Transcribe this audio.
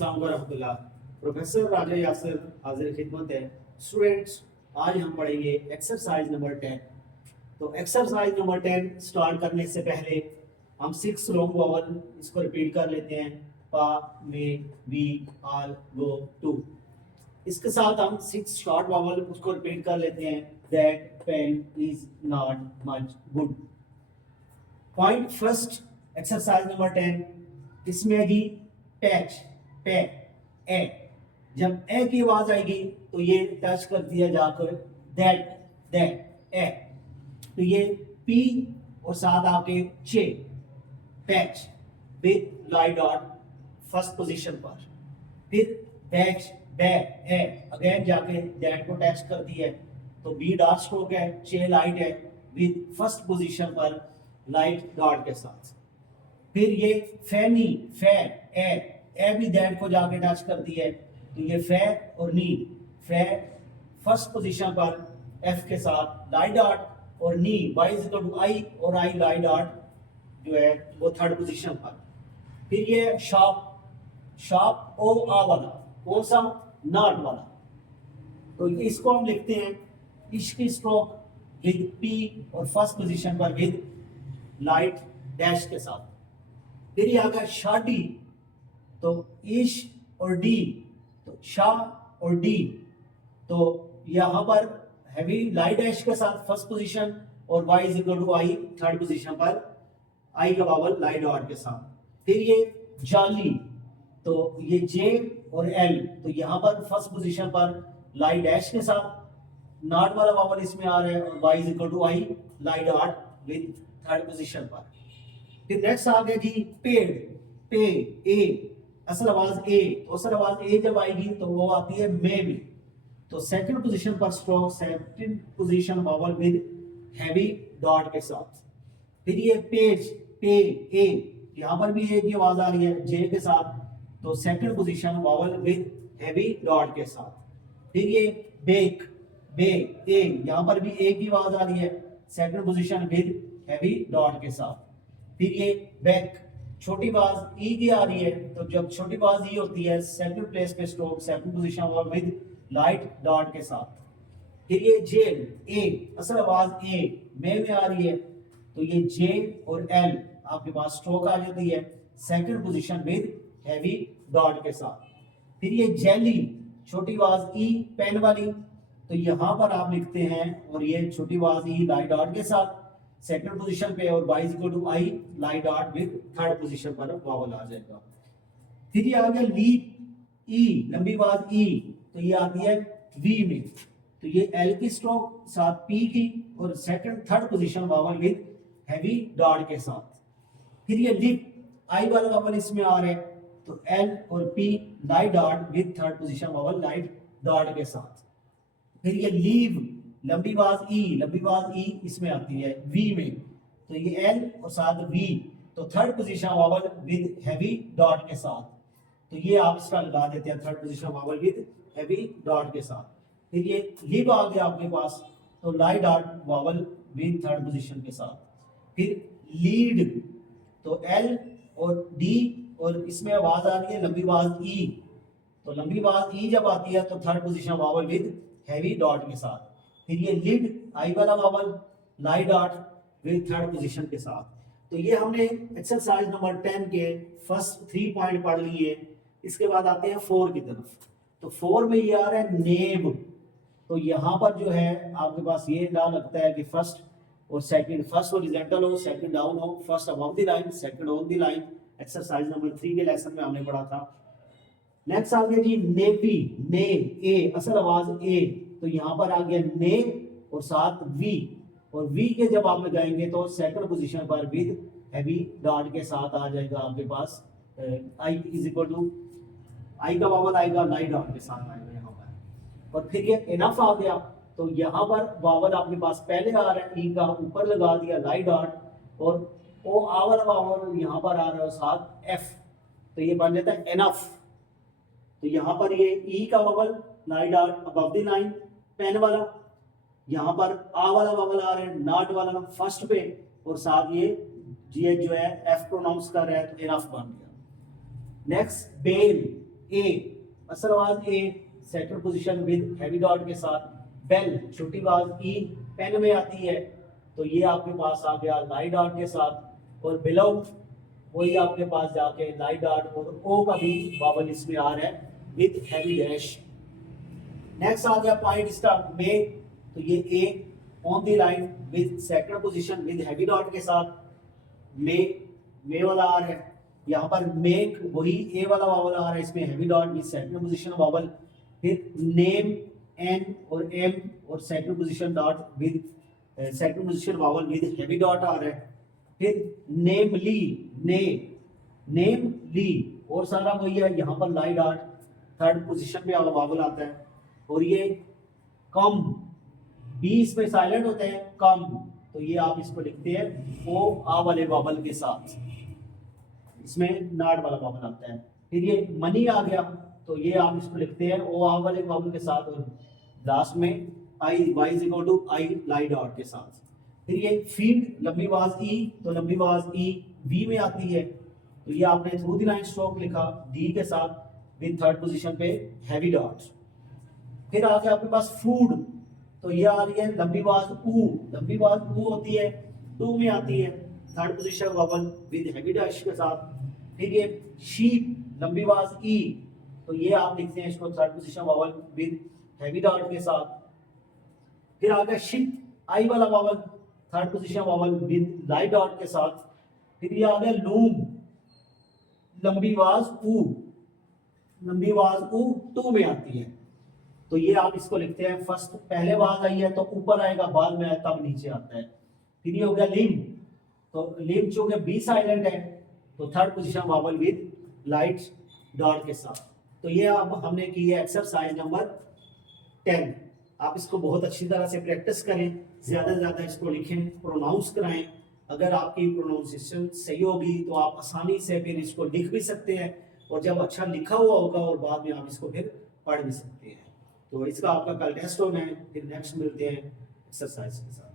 अस्सलाम वालेकुम रहमतुल्लाह। प्रोफेसर राजा यासिर हाजिर खिदमत है। स्टूडेंट्स, आज हम पढ़ेंगे एक्सरसाइज नंबर 10। तो एक्सरसाइज नंबर 10 स्टार्ट करने से पहले हम 6 लॉन्ग वॉवल इसको रिपीट कर लेते हैं। पा, मे, वी, आल, गो, टू। इसके साथ हम 6 शॉर्ट वॉवल उसको रिपीट कर लेते हैं। That pain is not much good. Point first, exercise number 10, इसमें है जी टच, पे, ए। जब ए की आवाज आएगी तो ये टच कर दिया जाकर दैट, दैट, ए। तो ये पी और साथ आपके चे, patch with lie dot first position पर। फिर बैच, बै, ए, अगेन जाके दैट को टच कर दिया है तो बी डॉट स्ट्रोक है, चे लाइट है विद फर्स्ट पोजीशन पर लाइट डॉट के साथ। फिर ये फैनी, फै, ए भी दैट को जाके टच कर दिया है तो ये फै और नी, फै फर्स्ट पोजीशन पर एफ के साथ लाई डॉट, और नी वाई इज इक्वल टू आई, और आई लाई डॉट जो है वो थर्ड पोजीशन पर। फिर ये शॉप, शॉप ओ आ वाला, कौन सा, नॉट वाला। तो इसको हम लिखते हैं इश्क स्ट्रोक विद पी और फर्स्ट पोजीशन पर विद लाइट डैश के साथ। फिर ये आ गया शादी, तो इश और डी, तो शाह और डी, तो यहां पर हैवी लाइट डैश के साथ फर्स्ट पोजीशन, और y is equal to I third position पर आई का वावल लाइट डॉट के साथ। फिर ये जाली, तो ये जे और एल, तो यहां पर फर्स्ट पोजीशन पर लाइट डैश के साथ, नॉट वाला वावल इसमें आ रहा है, और y is equal to I light dot with third position पर। फिर नेक्स्ट आ गया जी पेड़, पे, ए, असल आवाज ए। तो असल आवाज ए जब आएगी तो वो आती है मे में, तो सेकंड पोजीशन पर stroke, second position vowel with heavy dot के साथ। फिर ये पेज, पे, ए, यहां पर भी ए की आवाज आ रही है जे के साथ, तो second position vowel with heavy dot के साथ। फिर ये बेक, बे, ए, यहां पर भी ए की आवाज आ रही है, second position with heavy dot के साथ। फिर ये बैक, छोटी आवाज ई की आ रही है, तो जब छोटी आवाज ई होती है सेकंड प्लेस पे stroke, second position with light dot के साथ। फिर ये जेल, ए, असल आवाज ए में आ रही है, तो ये जे और एल आपके पास स्ट्रोक आ जाती है, second position with heavy dot के साथ। फिर ये जेली, छोटी आवाज ई पेन वाली, तो यहां पर आप लिखते हैं, और ये छोटी आवाज ई लाइट डॉट के साथ सेकंड पोजीशन पे, और y is equal to I light dot with third position पर वावल आ जाएगा। फिर ये आ गया लीप, ई, लंबी आवाज ई, तो ये आती है वी में, तो ये एल की स्ट्रोक साथ पी की, और second third position vowel with heavy dot के साथ। फिर ये लिप, आई वाला वावल इसमें आ रहा है, तो एल और P light dot with third position vowel light dot के साथ। फिर ये लीव, लंबी आवाज ई, लंबी आवाज ई इसमें आती है वी में, तो ये एल और साथ वी, तो third position vowel with heavy dot के साथ। तो ये आप इसका लगा देते हैं third position vowel with heavy dot के साथ। फिर ये लिव आ गया आपके पास, तो light dot vowel with third position के साथ। फिर लीड, तो एल और डी, और इसमें आवाज आ रही है लंबी आवाज ई, तो लंबी आवाज ई जब आती है तो third position vowel with heavy dot के साथ। फिर ये लिड, आई वाला vowel light dot with third position के साथ। तो ये हमने एक्सरसाइज नंबर 10 के फर्स्ट 3 पॉइंट पढ़ लिए। इसके बाद आते हैं 4 की तरफ। तो 4 में ये आ रहा है नेब, तो यहाँ पर जो है आपके पास ये ना लगता है कि फर्स्ट और सेकंड, फर्स्ट हॉरिजॉन्टल हो, सेकंड डाउन हो, first above the line, second on the line. Exercise number 3 के लेसन में हमने पढ़ा था। नेक्स्ट आ गया जी नेवी, ने, ए, असल आवाज ए, तो यहां पर आ गया ने और साथ वी, और वी के जब आप लगाएंगे तो सेकंड पोजीशन पर विद हैवी डॉट के साथ आ जाएगा आपके पास आई इज इक्वल टू, आई का वावल आएगा लाइट डॉट के साथ आएगा यहाँ पर। और फिर ये इनफ आ गया, तो यहाँ पर वावल आपके पास पहले आ रहा है ई का, ऊपर लगा दिया लाइट डॉट, और ओ आ वाला वावल यहाँ पर आ रहा है साथ एफ, तो ये बन जाता है इनफ। तो यहाँ पर ये ई का vowel light dot above the line pen वाला, यहाँ पर आ वाला वावल आ रहा है नॉट वाला फर्स्ट पे, और साथ ये जो है एफ प्रोनाउंस कर रहा है तो इनफ बन गया। नेक्स्ट बेल, ए असल आवाज ए central position with heavy dot के साथ, बेल छोटी आवाज ई पेन में आती है तो ये आपके पास आ गया लाइट डॉट के साथ, और बिलो वही आपके पास जाके लाइट डॉट, और ओ का भी वावल इसमें आ रहा है विद हैवी डैश। नेक्स्ट आ गया पॉइंट स्टार्ट में, तो ये ए on the line with second position with heavy dot के साथ, मे वाला आ रहा है यहाँ पर, मेक वही ए वाला वावल आ रहा है इसमें heavy dot with second position vowel, फिर नेम एन और एम और second position dot with second position vowel with heavy dot आ रहा है, फिर नेमली नेम ली और सारा वही है, यहाँ पर लाई डॉट थर्ड पोजीशन पे वावल आता है, और ये कम बी इसमें साइलेंट होते हैं कम, तो ये आप इसको लिखते हैं ओ आ वाले वावल के साथ, इसमें नाट वाला वावल आता है। फिर ये मनी आ गया तो ये आप इसको लिखते हैं ओ आ वाले वावल के साथ, और लास्ट में I Y is equal to I lie dot के साथ। फिर ये फीड लंबी आवाज ई, तो लंबी आवाज ई वी में आती है, तो ये आपने थ्रू द लाइन स्ट्रोक लिखा डी के साथ विद थर्ड पोजीशन पे हैवी डॉट। फिर आ गया आपके पास फूड, तो ये आ रही है लंबी आवाज ऊ, लंबी आवाज ऊ होती है टू में आती है third position vowel with heavy dash के साथ। फिर ये शीप लंबी आवाज ई, तो ये आप लिखते हैं इसको third position vowel with heavy dot के साथ। फिर आ गया शिप आई वाला vowel third position vowel with light dot के साथ। फिर ये आ गया लूम लंबी आवाज ऊ, लंबी आवाज ऊ टू में आती है, तो ये आप इसको लिखते हैं फर्स्ट पहले आवाज आई है तो ऊपर आएगा, बाद में तब नीचे आता है। फिर ये हो गया लिम, तो लिम चूंकि बी साइलेंट है तो third position vowel with light dot के साथ। तो ये अब हमने की है एक्सरसाइज नंबर 10। आप इसको बहुत अच्छी तरह से प्रैक्टिस करें, ज्यादा से ज्यादा इसको लिखें, प्रोनाउंस कराएं। अगर आपकी प्रोनाउंसिएशन सही होगी तो आप आसानी से फिर इसको लिख भी सकते हैं, और जब अच्छा लिखा हुआ होगा और बाद में आप इसको फिर पढ़ भी सकते हैं। तो इसका आपका कल टेस्ट होना है, फिर नेक्स्ट मिलते हैं एक्सरसाइज के साथ।